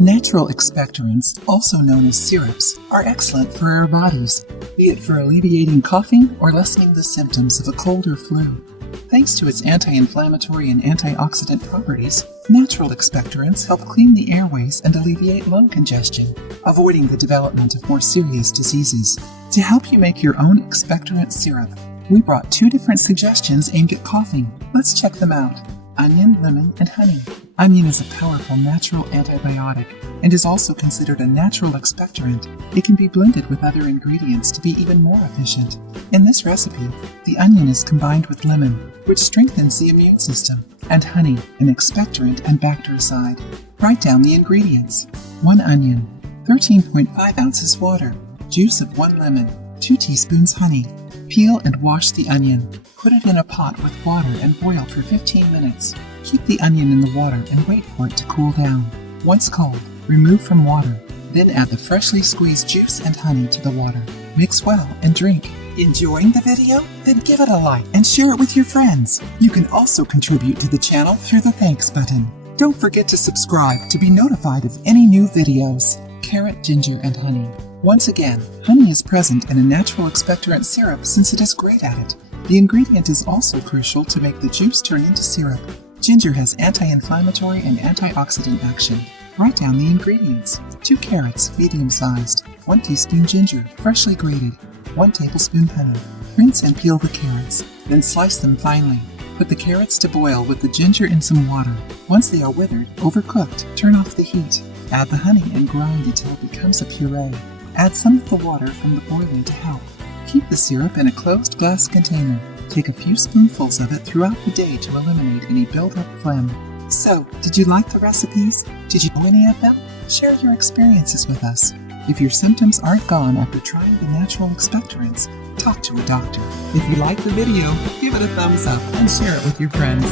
Natural expectorants, also known as syrups, are excellent for our bodies, be it for alleviating coughing or lessening the symptoms of a cold or flu. Thanks to its anti-inflammatory and antioxidant properties, natural expectorants help clean the airways and alleviate lung congestion, avoiding the development of more serious diseases. To help you make your own expectorant syrup, we brought 2 different suggestions aimed at coughing. Let's check them out. Onion, lemon, and honey. Onion is a powerful natural antibiotic and is also considered a natural expectorant. It can be blended with other ingredients to be even more efficient. In this recipe, the onion is combined with lemon, which strengthens the immune system, and honey, an expectorant and bactericide. Write down the ingredients. 1 onion, 13.5 ounces water, juice of 1 lemon, 2 teaspoons honey. Peel and wash the onion. Put it in a pot with water and boil for 15 minutes. Keep the onion in the water and wait for it to cool down. Once cold, remove from water. Then add the freshly squeezed juice and honey to the water. Mix well and drink. Enjoying the video? Then give it a like and share it with your friends. You can also contribute to the channel through the thanks button. Don't forget to subscribe to be notified of any new videos. Carrot, ginger, and honey. Once again, honey is present in a natural expectorant syrup since it is great at it. The ingredient is also crucial to make the juice turn into syrup. Ginger has anti-inflammatory and antioxidant action. Write down the ingredients. 2 carrots, medium-sized, 1 teaspoon ginger, freshly grated, 1 tablespoon honey. Rinse and peel the carrots, then slice them finely. Put the carrots to boil with the ginger in some water. Once they are withered, overcooked, turn off the heat. Add the honey and grind until it becomes a puree. Add some of the water from the boiling to help. Keep the syrup in a closed glass container. Take a few spoonfuls of it throughout the day to eliminate any built-up phlegm. So, did you like the recipes? Did you know any of them? Share your experiences with us. If your symptoms aren't gone after trying the natural expectorants, talk to a doctor. If you like the video, give it a thumbs up and share it with your friends.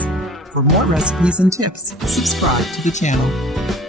For more recipes and tips, subscribe to the channel.